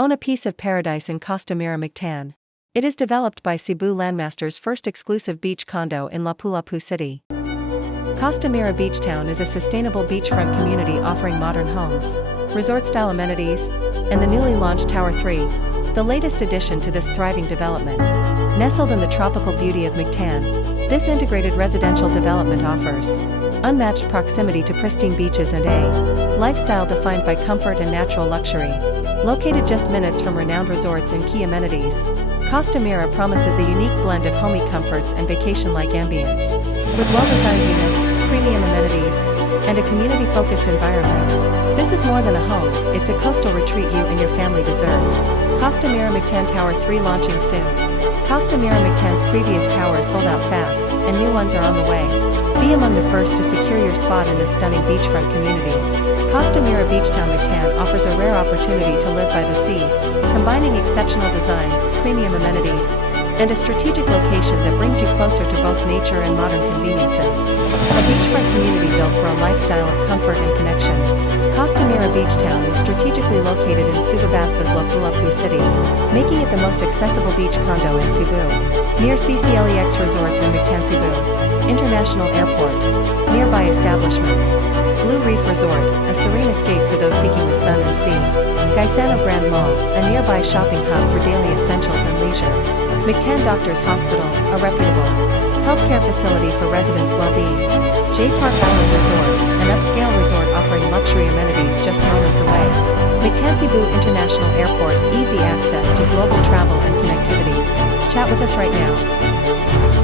Own a piece of paradise in Costa Mira Mactan. It is developed by Cebu Landmaster's first exclusive beach condo in Lapu-Lapu City. Costa Mira Beach Town is a sustainable beachfront community offering modern homes, resort-style amenities, and the newly launched Tower 3, the latest addition to this thriving development. Nestled in the tropical beauty of Mactan, this integrated residential development offers unmatched proximity to pristine beaches and a lifestyle defined by comfort and natural luxury. Located just minutes from renowned resorts and key amenities, Costa Mira promises a unique blend of homey comforts and vacation-like ambience. With well-designed units, premium amenities, and a community-focused environment, this is more than a home, it's a coastal retreat you and your family deserve. Costa Mira Mactan Tower 3 launching soon. Costa Mira Mactan's previous towers sold out fast, and new ones are on the way. Be among the first to secure your spot in this stunning beachfront community. Costa Mira Beach Town Mactan offers a rare opportunity to live by the sea, combining exceptional design, premium amenities, and a strategic location that brings you closer to both nature and modern conveniences. A beachfront community built for a lifestyle of comfort and connection. Costa Mira Beach Town is strategically located in Subabaspas, Lapu-Lapu City, making it the most accessible beach condo in Cebu. Near CCLEX Resorts and Mactan Cebu International Airport. Nearby establishments: Blue Reef Resort, a serene escape for those seeking the sun and sea. Gaisano Grand Mall, a nearby shopping hub for daily essentials and leisure. Mactan Doctors Hospital, a reputable healthcare facility for residents' well-being. J Park Island Resort, an upscale resort offering luxury amenities just moments away. Mactan Cebu International Airport, easy access to global travel and connectivity. Chat with us right now.